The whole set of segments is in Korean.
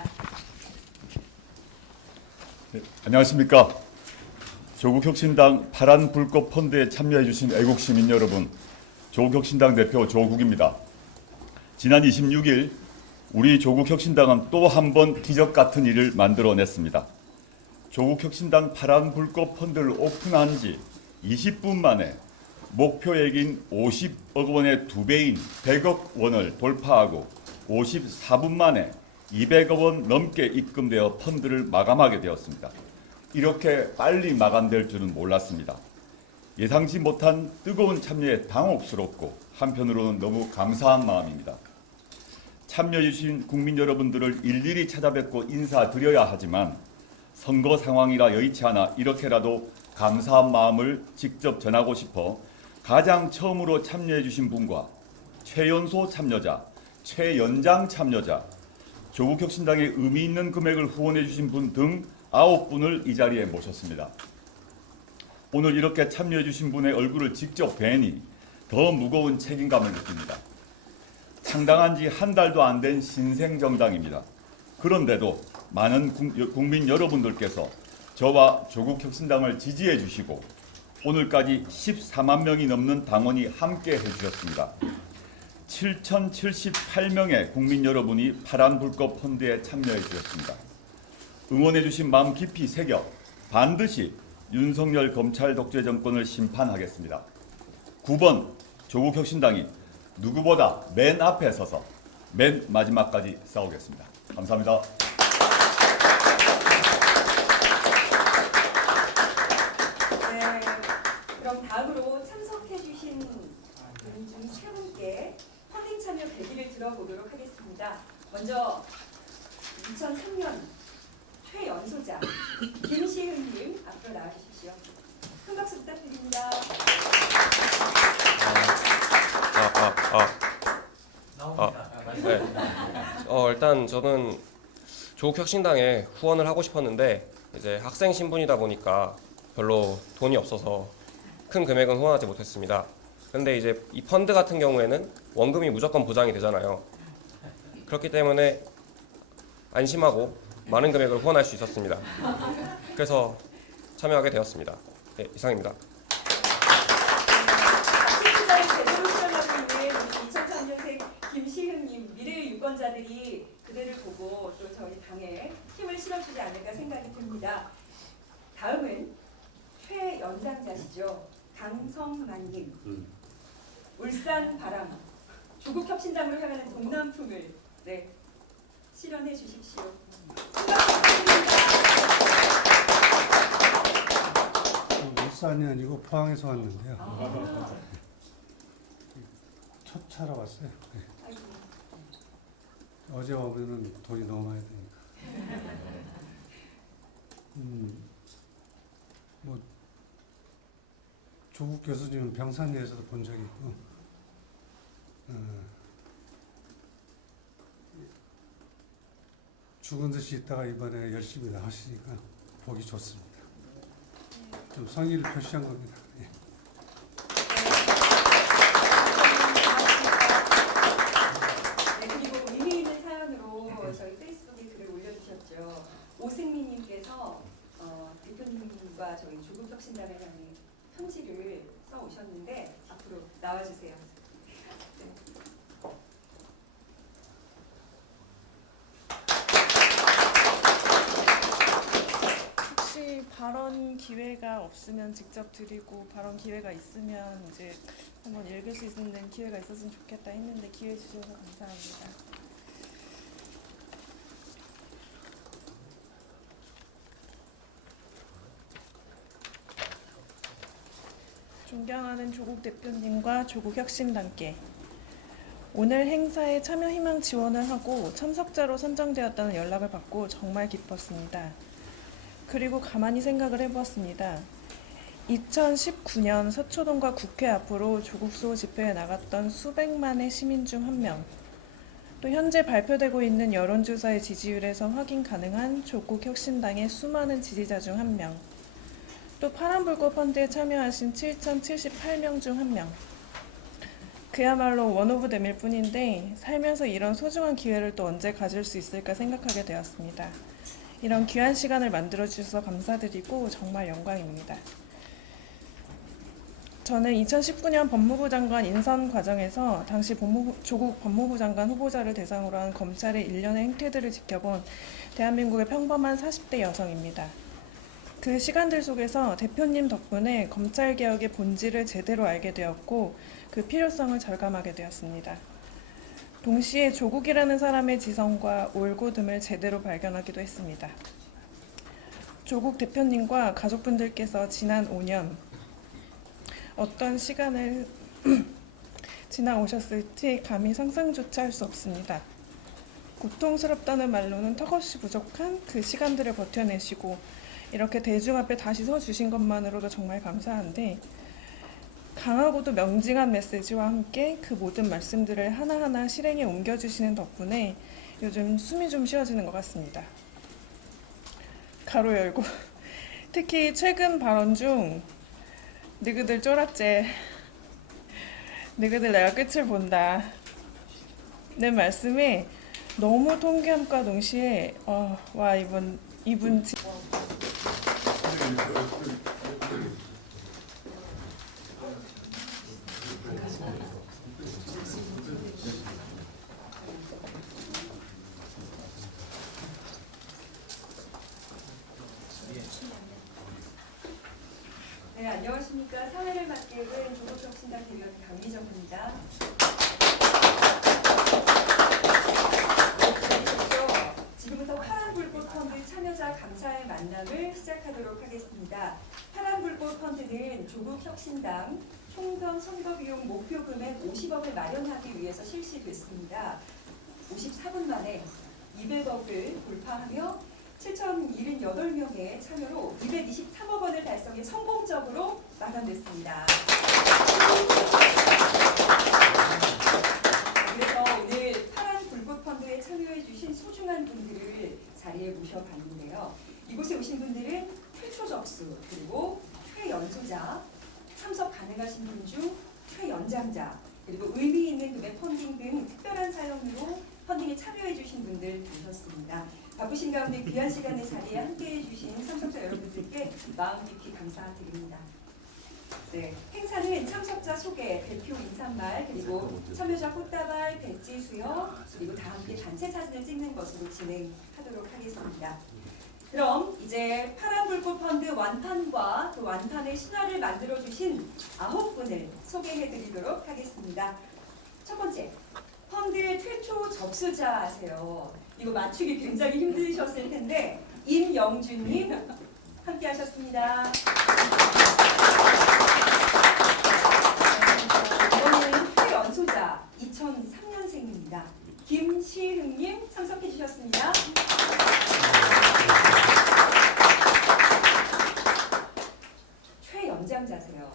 있습니다. 네, 안녕하십니까. 조국혁신당 파란불꽃 펀드에 참여해주신 애국시민 여러분, 조국혁신당 대표 조국입니다. 지난 26일 우리 조국혁신당은 또 한 번 기적 같은 일을 만들어냈습니다. 조국혁신당 파란불꽃 펀드를 오픈한 지 20분 만에 목표액인 50억 원의 2배인 100억 원을 돌파하고 54분 만에 200억 원 넘게 입금되어 펀드를 마감하게 되었습니다. 이렇게 빨리 마감될 줄은 몰랐습니다. 예상치 못한 뜨거운 참여에 당혹스럽고 한편으로는 너무 감사한 마음입니다. 참여해주신 국민 여러분들을 일일이 찾아뵙고 인사드려야 하지만 선거 상황이라 여의치 않아 이렇게라도 감사한 마음을 직접 전하고 싶어 가장 처음으로 참여해주신 분과 최연소 참여자, 최연장 참여자, 조국혁신당에 의미 있는 금액을 후원해주신 분 등 9분을 이 자리에 모셨습니다. 오늘 이렇게 참여해주신 분의 얼굴을 직접 뵈니 더 무거운 책임감을 느낍니다. 창당한 지 한 달도 안 된 신생정당입니다. 그런데도 많은 국민 여러분들께서 저와 조국혁신당을 지지해 주시고 오늘까지 14만 명이 넘는 당원이 함께 해주셨습니다. 7,078명의 국민 여러분이 파란불꽃 펀드에 참여해 주셨습니다. 응원해 주신 마음 깊이 새겨 반드시 윤석열 검찰 독재 정권을 심판하겠습니다. 9번 조국혁신당이 누구보다 맨 앞에 서서 맨 마지막까지 싸우겠습니다. 감사합니다. 네, 그럼 다음으로 참석해주신 분 중 세 분께 펀딩 참여 계기를 들어보도록 하겠습니다. 먼저 2003년 최연소자 김시은님 앞으로 나와주십시오. 큰 박수 부탁드립니다. 네. 일단 저는 조국혁신당에 후원을 하고 싶었는데 이제 학생 신분이다 보니까 별로 돈이 없어서 큰 금액은 후원하지 못했습니다. 근데 이제 이 펀드 같은 경우에는 원금이 무조건 보장이 되잖아요. 그렇기 때문에 안심하고 많은 금액을 후원할 수 있었습니다. 그래서 참여하게 되었습니다. 네, 이상입니다. 학생투자를 제대로 실현하고 있는 2003년생 김시은님, 미래의 유권자들이 그대를 보고 또 저희 당에 힘을 실어주지 않을까 생각이 듭니다. 다음은 최연장자시죠. 강성만님. 울산 바람, 조국혁신당으로 향하는 동남풍을 실현해 주십시오. 울산이 아니고 포항에서 왔는데요. 첫 차로 왔어요. 네. 아이고. 어제 오면은 돈이 너무 많이 드니까. 뭐 조국 교수님은 병산리에서도 본 적이 있고, 죽은 듯이 있다가 이번에 열심히 하시니까 보기 좋습니다. 좀 성의를 표시한 겁니다. 예. 네, 그리고 의미 있는 사연으로 저희 페이스북에 글을 올려주셨죠. 오승미님께서 대표님과 저희 조국혁신당을 향해 편지를 써오셨는데 앞으로 나와주세요. 네. 혹시 발언 기회가 없으면 직접 드리고 발언 기회가 있으면 이제 한번 읽을 수 있는 기회가 있었으면 좋겠다 했는데 기회 주셔서 감사합니다. 존경하는 조국 대표님과 조국혁신당께 오늘 행사에 참여 희망 지원을 하고 참석자로 선정되었다는 연락을 받고 정말 기뻤습니다. 그리고 가만히 생각을 해보았습니다. 2019년 서초동과 국회 앞으로 조국 수호 집회에 나갔던 수백만의 시민 중 한 명, 또 현재 발표되고 있는 여론조사의 지지율에서 확인 가능한 조국혁신당의 수많은 지지자 중 한 명, 또 파란불꽃 펀드에 참여하신 7,078명 중 한 명, 그야말로 원 오브 댐일 뿐인데 살면서 이런 소중한 기회를 또 언제 가질 수 있을까 생각하게 되었습니다. 이런 귀한 시간을 만들어 주셔서 감사드리고 정말 영광입니다. 저는 2019년 법무부 장관 인선 과정에서 당시 조국 법무부 장관 후보자를 대상으로 한 검찰의 일련의 행태들을 지켜본 대한민국의 평범한 40대 여성입니다. 그 시간들 속에서 대표님 덕분에 검찰개혁의 본질을 제대로 알게 되었고 그 필요성을 절감하게 되었습니다. 동시에 조국이라는 사람의 지성과 올곧음을 제대로 발견하기도 했습니다. 조국 대표님과 가족분들께서 지난 5년 어떤 시간을 지나오셨을지 감히 상상조차 할 수 없습니다. 고통스럽다는 말로는 턱없이 부족한 그 시간들을 버텨내시고 이렇게 대중 앞에 다시 서 주신 것만으로도 정말 감사한데 강하고도 명징한 메시지와 함께 그 모든 말씀들을 하나하나 실행에 옮겨주시는 덕분에 요즘 숨이 좀 쉬어지는 것 같습니다. 가로 열고 특히 최근 발언 중 너희들 쫄았제, 너희들 내가 끝을 본다 내 말씀에 너무 통쾌함과 동시에 와 이분 네, 안녕하십니까. 사회를 맡게 된 조국혁신당 대변인 강미정입니다. 지금부터 파란불꽃 펀드 참여자 감사의 만남을 시작하도록 하겠습니다. 파란불꽃 펀드는 조국혁신당 총선 선거 비용 목표 금액 50억을 마련하기 위해서 실시됐습니다. 54분 만에 200억을 돌파하며 7,078명의 참여로 223억 원을 달성해 성공적으로 마감됐습니다. 그래서 오늘 파란 불꽃 펀드에 참여해 주신 소중한 분들을 자리에 모셔봤는데요. 이곳에 오신 분들은 최초 접수 그리고 최연소자, 참석 가능하신 분 중 최연장자, 그리고 의미 있는 금액 펀딩 등 특별한 사연으로 펀딩에 참여해 주신 분들 모셨습니다. 바쁘신 가운데 귀한 시간에 자리에 함께해 주신 참석자 여러분들께 마음 깊이 감사드립니다. 네, 행사는 참석자 소개, 대표 인사말, 그리고 참여자 꽃다발, 배지 수여, 그리고 다 함께 단체 사진을 찍는 것으로 진행하도록 하겠습니다. 그럼 이제 파란불꽃 펀드 완판과 또 완판의 신화를 만들어주신 9분을 소개해드리도록 하겠습니다. 첫 번째, 펀드 최초 접수자세요. 이거 맞추기 굉장히 힘드셨을 텐데 임영준님 함께 하셨습니다. 이번에는 최연소자 2003년생입니다. 김시흥님 참석해 주셨습니다. 최연장자세요.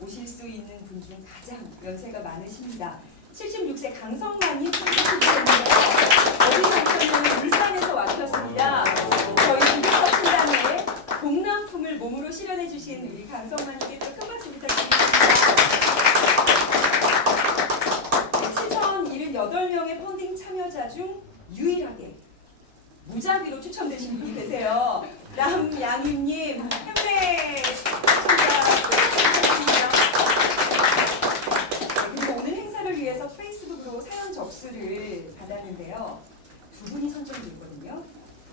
오실 수 있는 분 중 가장 연세가 많으십니다. 76세 강성만님 참석해 주셨는데요. 어디서 울산에서 와주셨습니다. 저희 조국혁신당의 공람품을 몸으로 실현해 주신 우리 강성만님께 또 큰 박수 부탁드립니다. 7,078명의 펀딩 참여자 중 유일하게 무작위로 추첨되신 분이 계세요. 남양임님 현대 그리고 오늘 행사를 위해서 페이스북으로 사연 접수를 받았는데요. 두 분이 선정됐거든요.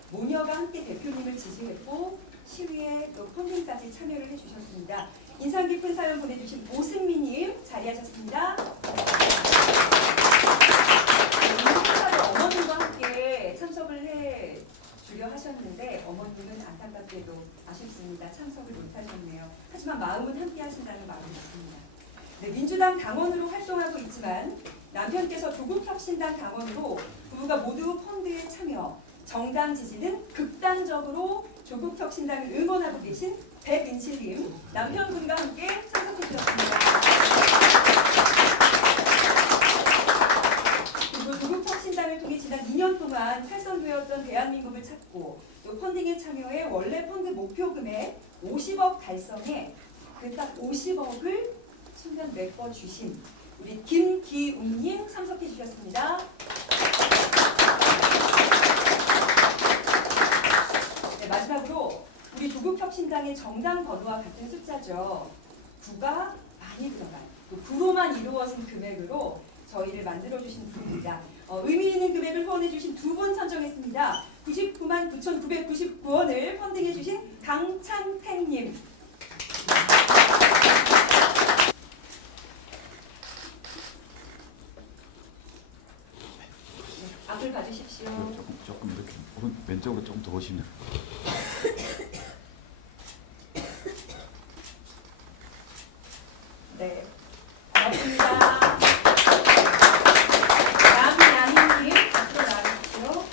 모녀가 함께 대표님을 지지했고 시위에 또 펀딩까지 참여를 해주셨습니다. 인상 깊은 사연 보내주신 오승미님 자리하셨습니다. 행사를 어머님과 함께 참석을 해주려 하셨는데 어머님은 안타깝게도 아쉽습니다. 참석을 못하셨네요. 하지만 마음은 함께 하신다는 마음이 있습니다. 네, 민주당 당원으로 활동하고 있지만 남편께서 조국혁신당 당원으로 부부가 모두 펀드에 참여, 정당 지지는 극단적으로 조국혁신당을 응원하고 계신 백인칠님 남편분과 함께 참석해 주셨습니다. 그리고 조국혁신당을 통해 지난 2년 동안 탈선되었던 대한민국을 찾고 또 펀딩에 참여해 원래 펀드 목표 금액 50억 달성에 그 딱 50억을 순간 메꿔주신 우리 김기웅님 참석해 주셨습니다. 네, 마지막으로 우리 조국혁신당의 정당 번호와 같은 숫자죠. 9가 많이 들어간, 또 9로만 이루어진 금액으로 저희를 만들어주신 분입니다. 의미 있는 금액을 후원해주신 두 분 선정했습니다. 99만 9,999원을 펀딩해주신 강창택님. 앞을 봐주십시오. 조금 이렇게 왼쪽으로 조금 더 오시면. 네, 고맙습니다. 남양희님 앞으로 나와주십시오.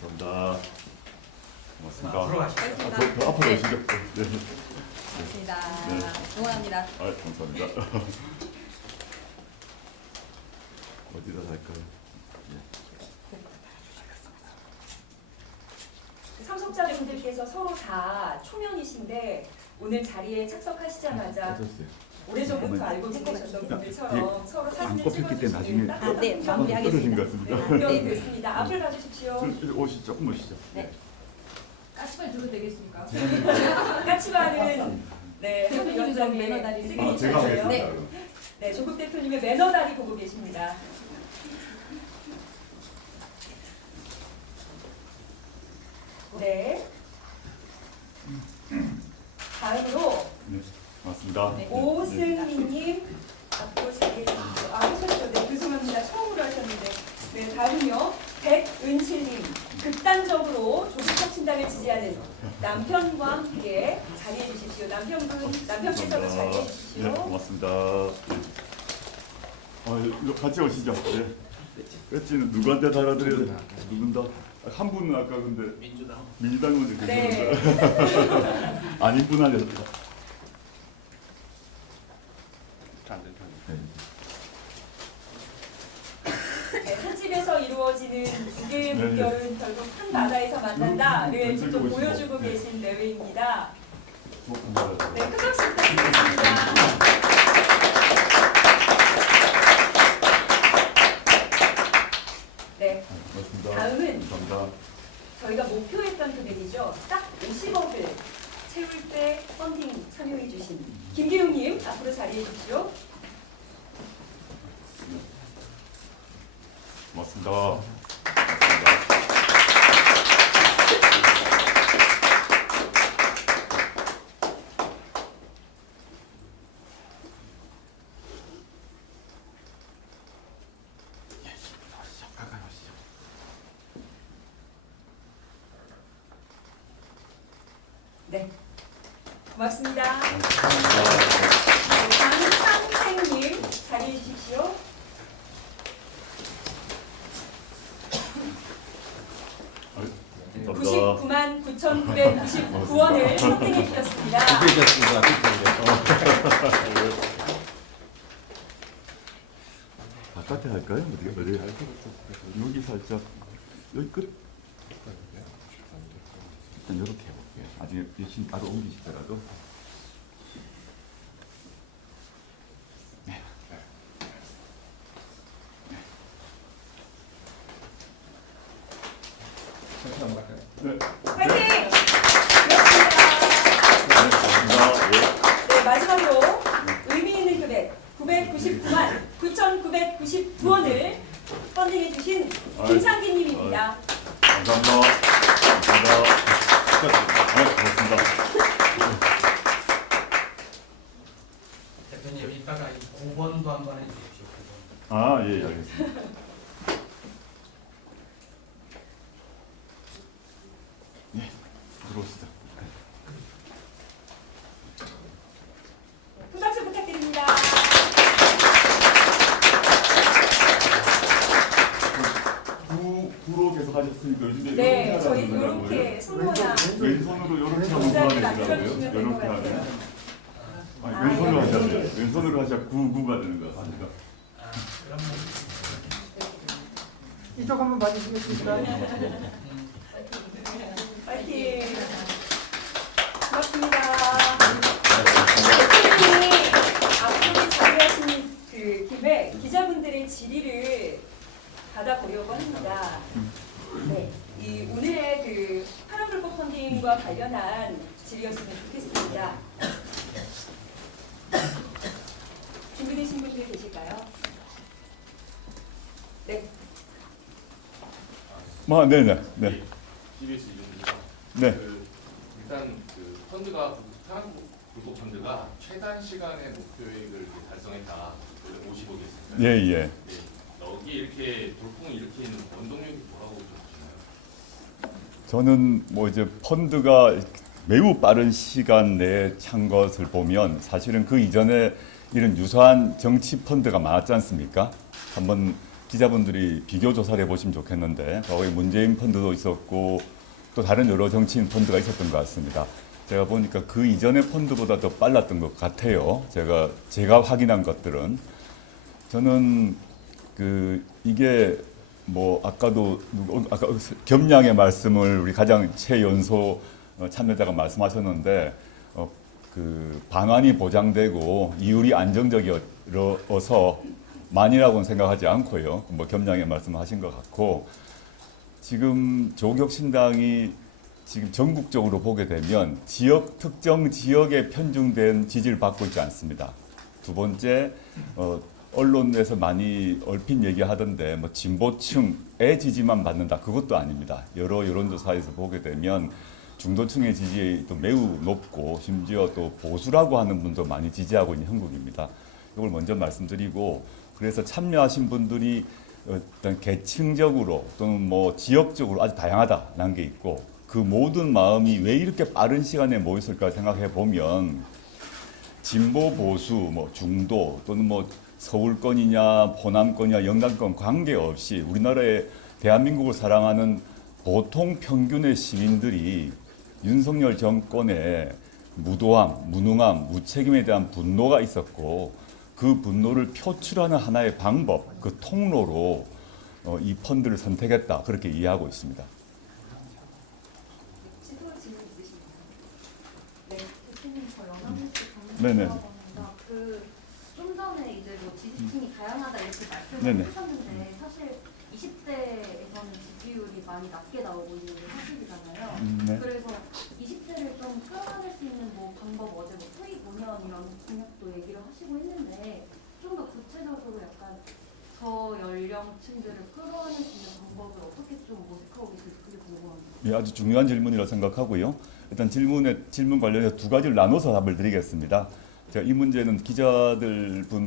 감사합니다. 고맙습니다. 앞으로 가시죠. 더 앞으로 오시죠. 네. 고맙습니다. 네. 응원합니다. 감사합니다. 어디다 할까요? 참석자분들께서 서로 다 초면이신데 오늘 자리에 착석하시자마자 오래전부터 알고 지내셨던 분들처럼 서로 사진을 꼽혔기 때문에 나중에 찍어주시는 네, 마무리하겠습니다. 떨어진 것 같습니다. 안경이 됐습니다. 앞을 봐주십시오. 오시 조금 오시죠. 네. 까치발 들어도 되겠습니까? 까치발은 네, 한 대표님이 위원장의 매너 다리. 제가 시그니처예요. 하겠습니다. 네, 그럼. 네, 조국 대표님의 매너 다리 보고 계십니다. 네. 다음으로 네, 고맙습니다. 네. 오승민님 앞으로 자리해 주십시오. 하셨죠? 네, 죄송합니다. 처음으로 하셨는데. 네, 다음은요. 백은실님. 극단적으로 조국혁신당을 지지하는 남편과 함께 자리해 주십시오. 남편께서도 자리해 네, 주십시오. 고맙습니다. 이거 같이 오시죠. 네. 배지는 누구한테 달아드려야 돼? 누군다? 한 분은 아까 근데 민주당 먼저 네. 계셨는데 아닌 분 아니었다. 네, 한 집에서 이루어지는 두 개의 네. 물결은 결국 한 바다에서 만난다를 왼쪽에 좀 보시고. 보여주고 네. 계신 대회입니다. 고맙습니다. 네, 큰 박수 부탁드리겠습니다. 네, 고맙습니다. 다음은 감사합니다. 저희가 목표했던 금액이죠. 딱 50억을 채울 때 펀딩 참여해 주신 김기웅님 앞으로 자리해 주십시오. 고맙습니다. 고맙습니다. 네, 고맙습니다. 감사합니다. 강창택님 자리해 주십시오. 감사합니다. 99만 9,999원을 펀딩해 주셨습니다. 바깥에 할까요? 어디 할까요? 여기 살짝 여기 끝. 일단 이렇게 해볼게요. 아직 대신 따로 옮기시더라도. 네. 파이팅! 감사합니다. 네, 마지막으로 의미 있는 금액 999만 9,999원을 펀딩해 주신 김상기님입니다. 감사합니다. 고맙습니다. 대표님 이따가 5번도 한번 해주십시오. 5번. 아, 예, 알겠습니다. 네, 들어오시죠. 큰 박수 부탁드립니다. 구로 계속 하셨으니까 요즘에 네, 이렇게 저희 하라는 거예요. 이렇게 손모양 왼손으로 이렇게 하면 동작이 불안해지더라고요. 만들어주시면 될 것 이렇게 하면. 같아요. 아니, 왼손으로 아, 하셔야 예. 돼요. 왼손으로 하셔야 구가 되는 것 같습니다. 그럼 뭐 이쪽 한번 봐주시겠습니까? 파이팅! 고맙습니다. 감사합니다. 대표님이 앞으로 자리 김에 기자분들의 질의를 받아보려고 합니다. 네, 이 오늘의 그 파란불꽃 펀딩과 관련한 질의였으면 좋겠습니다. 준비되신 분들 계실까요? 네. 네네. 네. TBS 이종입니다. 네. 일단 그 펀드가 불법 펀드가 최단 시간의 목표액을 달성했다. 50억이었습니다. 예, 예. 여기 이렇게 돌풍을 일으키는 원동력이 뭐라고 좀 보시나요? 저는 뭐 이제 펀드가 매우 빠른 시간 내에 찬 것을 보면 사실은 그 이전에 이런 유사한 정치 펀드가 많았지 않습니까? 한번 기자분들이 비교 조사를 해보시면 좋겠는데 거기 문재인 펀드도 있었고 또 다른 여러 정치인 펀드가 있었던 것 같습니다. 제가 보니까 그 이전의 펀드보다 더 빨랐던 것 같아요. 제가 확인한 것들은 저는 이게 뭐 아까 겸양의 말씀을 우리 가장 최연소 참여자가 말씀하셨는데 그 방안이 보장되고 이율이 안정적이어서 만이라고는 생각하지 않고요. 뭐 겸양의 말씀하신 것 같고 지금 조국혁신당이 지금 전국적으로 보게 되면 특정 지역에 편중된 지지를 받고 있지 않습니다. 두 번째, 언론에서 많이 얼핏 얘기하던데 뭐 진보층의 지지만 받는다. 그것도 아닙니다. 여러 여론조사에서 보게 되면 중도층의 지지도 매우 높고 심지어 또 보수라고 하는 분도 많이 지지하고 있는 형국입니다. 이걸 먼저 말씀드리고 그래서 참여하신 분들이 어떤 계층적으로 또는 뭐 지역적으로 아주 다양하다는 게 있고 그 모든 마음이 왜 이렇게 빠른 시간에 모였을까 생각해 보면 진보 보수 뭐 중도 또는 뭐 서울권이냐 호남권이냐 영남권 관계없이 우리나라의 대한민국을 사랑하는 보통 평균의 시민들이 윤석열 정권의 무도함, 무능함, 무책임에 대한 분노가 있었고 그 분노를 표출하는 하나의 방법, 그 통로로 이 펀드를 선택했다 그렇게 이해하고 있습니다. 시도 질문 있으십니까? 네. 대표님 저 연합뉴스 네네. 방송국입니다. 좀 전에 이제 뭐 지지층이 다양하다 이렇게 네네. 말씀을 하셨는데 사실 20대에서는 지지율이 많이 낮게 나오고 있는 게 사실이잖아요. 네. 그래서 20대를 좀 끌어낼 수 있는 뭐 방법 어제 뭐 토익 모년 이런 공약도 얘기를 하시고 했는데 좀 더 구체적으로 약간 저 연령층들을 끌어낼 수 있는 방법을 어떻게 좀 모색하고 계실지 그게 궁금합니다. 예, 아주 중요한 질문이라고 생각하고요. 일단 질문 관련해서 두 가지를 나눠서 답을 드리겠습니다. 제가 이 문제는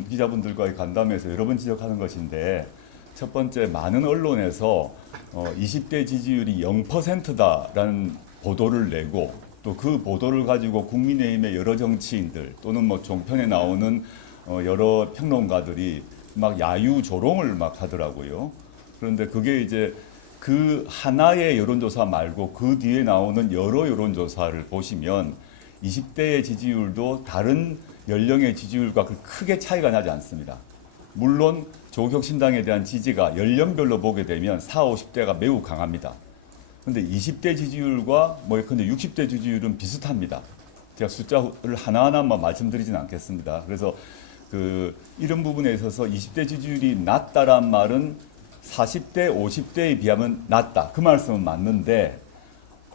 기자분들과의 간담회에서 여러 번 지적하는 것인데 첫 번째 많은 언론에서 20대 지지율이 0%다라는 보도를 내고 또 그 보도를 가지고 국민의힘의 여러 정치인들 또는 뭐 종편에 나오는 여러 평론가들이 막 야유 조롱을 막 하더라고요. 그런데 그게 이제 그 하나의 여론조사 말고 그 뒤에 나오는 여러 여론조사를 보시면 20대의 지지율도 다른 연령의 지지율과 크게 차이가 나지 않습니다. 물론 조국혁신당에 대한 지지가 연령별로 보게 되면 40, 50대가 매우 강합니다. 그런데 20대 지지율과 근데 60대 지지율은 비슷합니다. 제가 숫자를 하나하나만 말씀드리진 않겠습니다. 그래서 이런 부분에 있어서 20대 지지율이 낮다란 말은 40대, 50대에 비하면 낮다. 그 말씀은 맞는데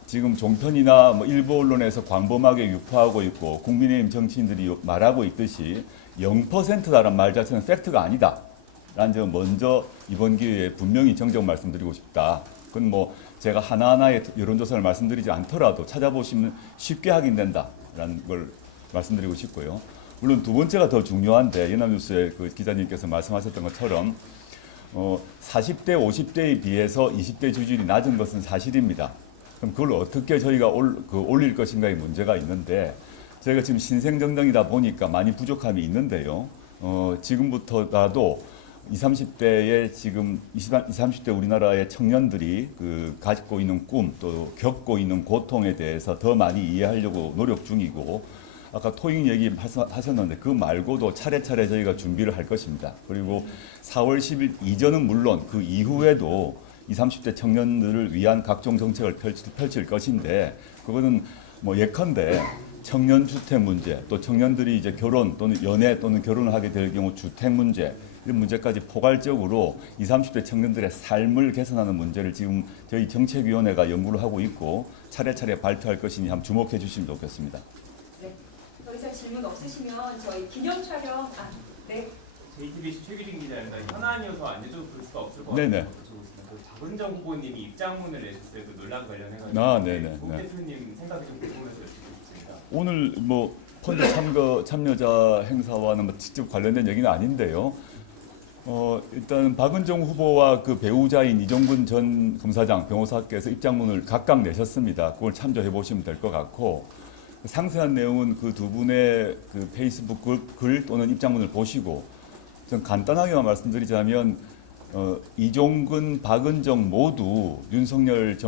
지금 종편이나 일부 언론에서 광범하게 유포하고 있고 국민의힘 정치인들이 말하고 있듯이 0%다란 말 자체는 팩트가 아니다. 라는 점 먼저 이번 기회에 분명히 정정 말씀드리고 싶다. 그건 제가 하나하나의 여론조사를 말씀드리지 않더라도 찾아보시면 쉽게 확인된다라는 걸 말씀드리고 싶고요. 물론 두 번째가 더 중요한데 연합뉴스의 기자님께서 말씀하셨던 것처럼 40대, 50대에 비해서 20대 지지율이 낮은 것은 사실입니다. 그럼 그걸 어떻게 저희가 올릴 것인가의 문제가 있는데 저희가 지금 신생정당이다 보니까 많이 부족함이 있는데요. 지금부터라도 20, 30대의 지금 20, 30대 우리나라의 청년들이 가지고 있는 꿈 또 겪고 있는 고통에 대해서 더 많이 이해하려고 노력 중이고 아까 토익 얘기 하셨는데 그 말고도 차례차례 저희가 준비를 할 것입니다. 그리고 4월 10일 이전은 물론 그 이후에도 20, 30대 청년들을 위한 각종 정책을 펼칠 것인데 그거는 예컨대 청년 주택 문제 또 청년들이 이제 결혼 또는 연애 또는 결혼을 하게 될 경우 주택 문제 이런 문제까지 포괄적으로 20, 30대 청년들의 삶을 개선하는 문제를 지금 저희 정책위원회가 연구를 하고 있고 차례차례 발표할 것이니 한번 주목해 주시면 좋겠습니다. 네. 더 이상 질문 없으시면 저희 기념 촬영 네. JTBC 최규진 기자입니다. 현안이어서 안 여쭤볼 수가 없을 것 네네. 같아서 여쭤보겠습니다. 그 박은정 후보님이 입장문을 내셨어요. 그 논란 관련해가지고. 네네. 조 대표님 생각이 좀 궁금해서 여쭤보겠습니다. 오늘 뭐 펀드 참여자 행사와는 뭐 직접 관련된 얘기는 아닌데요. 일단 박은정 후보와 그 배우자인 이종근 전 검사장 변호사께서 입장문을 각각 내셨습니다. 그걸 참조해 보시면 될 것 같고 상세한 내용은 그 두 분의 그 페이스북 글 또는 입장문을 보시고 좀 간단하게만 말씀드리자면 이종근, 박은정 모두 윤석열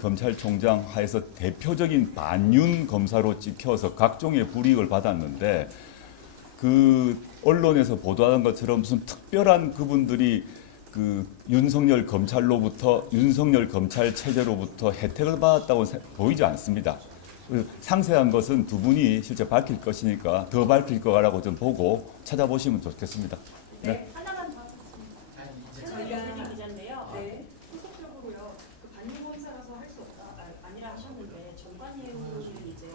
검찰총장 하에서 대표적인 반윤 검사로 찍혀서 각종의 불이익을 받았는데 그 언론에서 보도하는 것처럼 무슨 특별한 그분들이 그 윤석열 검찰 체제로부터 혜택을 받았다고 보이지 않습니다. 상세한 것은 두 분이 실제 밝힐 것이니까 더 밝힐 거라고 좀 보고 찾아보시면 좋겠습니다. 네. 하나만 더. 저희가 기자인데요. 네. 후속적으로요. 그 반유검사라서 할 수 없다 아니라 하셨는데 정관예우를 이제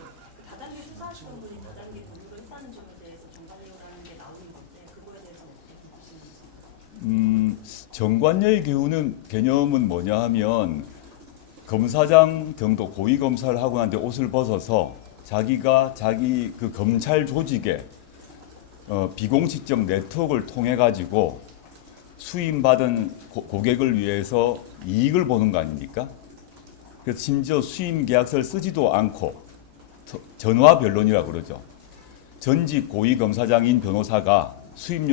다단계 수사하시던 분이 다단계 공유를 했다는 점에 대해서 정관예우라는 게 나오는 건데 그거에 대해서 어떻게 보시는지. 정관예의 개념은 뭐냐 하면 검사장 정도 고위 검사를 하고 난 뒤에 옷을 벗어서 자기가 자기 그 검찰 조직에 비공식적 네트워크를 통해 가지고 수임받은 고객을 위해서 이익을 보는 거 아닙니까? 그래서 심지어 수임 계약서를 쓰지도 않고 전화 변론이라고 그러죠. 전직 고위 검사장인 변호사가 수임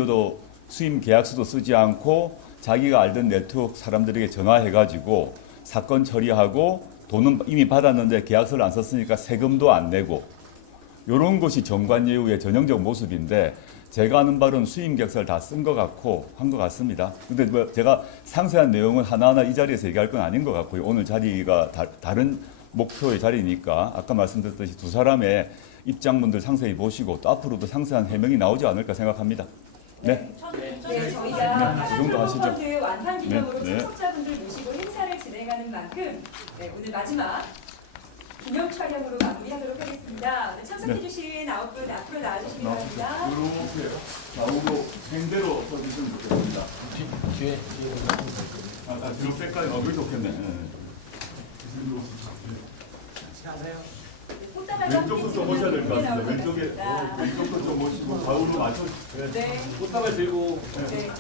계약서도 쓰지 않고 자기가 알던 네트워크 사람들에게 전화해 가지고 사건 처리하고 돈은 이미 받았는데 계약서를 안 썼으니까 세금도 안 내고 이런 것이 정관예우의 전형적 모습인데 제가 아는 바로는 수임 계약서를 다 쓴 것 같고 한 것 같습니다. 근데 뭐 제가 상세한 내용은 하나하나 이 자리에서 얘기할 건 아닌 것 같고요. 오늘 자리가 다른 목표의 자리니까 아까 말씀드렸듯이 두 사람의 입장문들 상세히 보시고 또 앞으로도 상세한 해명이 나오지 않을까 생각합니다. 네. 네, 저희가 그 정도 하시죠. 펀드 완판 기념으로 네, 네. 참석자분들 모시고 행사를 진행하는 만큼 오늘 마지막 기념 촬영으로 마무리하도록 하겠습니다. 오늘 참석해주신 9분 앞으로 나와주시기 바랍니다. 이렇게 나오고 행대로 서주시면 좋겠습니다. 뒤에 뒤로 뺄까요? 그게 좋겠네. 왼쪽도 좀 모셔야 될 것 같습니다. 왼쪽도 좀 모시고 좌우로 맞춰. 네. 꽃다발 들고 네.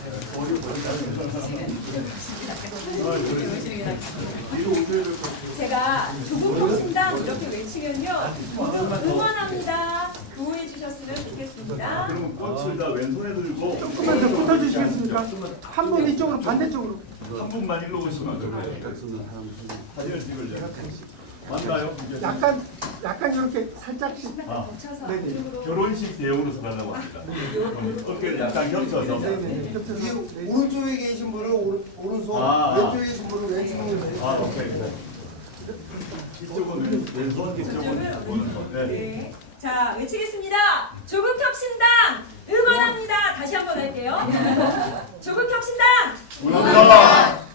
제가 조국혁신당 이렇게 외치면요 모두 응원합니다. 구호해 주셨으면 좋겠습니다. 그러면 꽃을 다 왼손에 들고 조금만 더 붙어주시겠습니까? 한 분 이쪽으로 반대쪽으로. 한 분만 일로 오시면 돼요. 사진을 찍으려고. 맞나요? 약간 이렇게 살짝씩. 겹쳐서 네네. 안쪽으로. 결혼식 대용으로 가려고 합니다. 어깨를 약간 겹쳐서. 네네. 겹쳐서. 오른쪽에 계신 분은 오른손, 왼쪽에 계신 분은 왼손으로. 오케이. 이쪽은 왼손, 이쪽은 오른손. 네. 네. 자, 외치겠습니다. 조국혁신당 응원합니다. 다시 한번 할게요. 조국혁신당 응원합니다.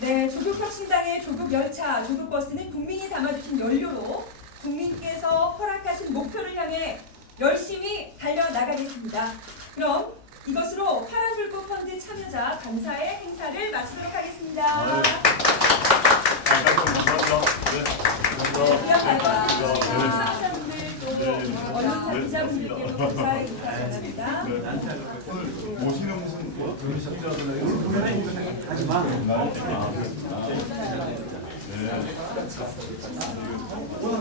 네, 조국혁신당의 조국열차, 조국버스는 국민이 담아주신 연료로 국민께서 허락하신 목표를 향해 열심히 달려나가겠습니다. 그럼 이것으로 파란불꽃 펀드 참여자 감사의 행사를 마치도록 하겠습니다. 참여자분들 또 언론사 기자분들께도 감사의 인사 전합니다. 오늘 모시는 무슨 결혼식이라든가 하지마. 네.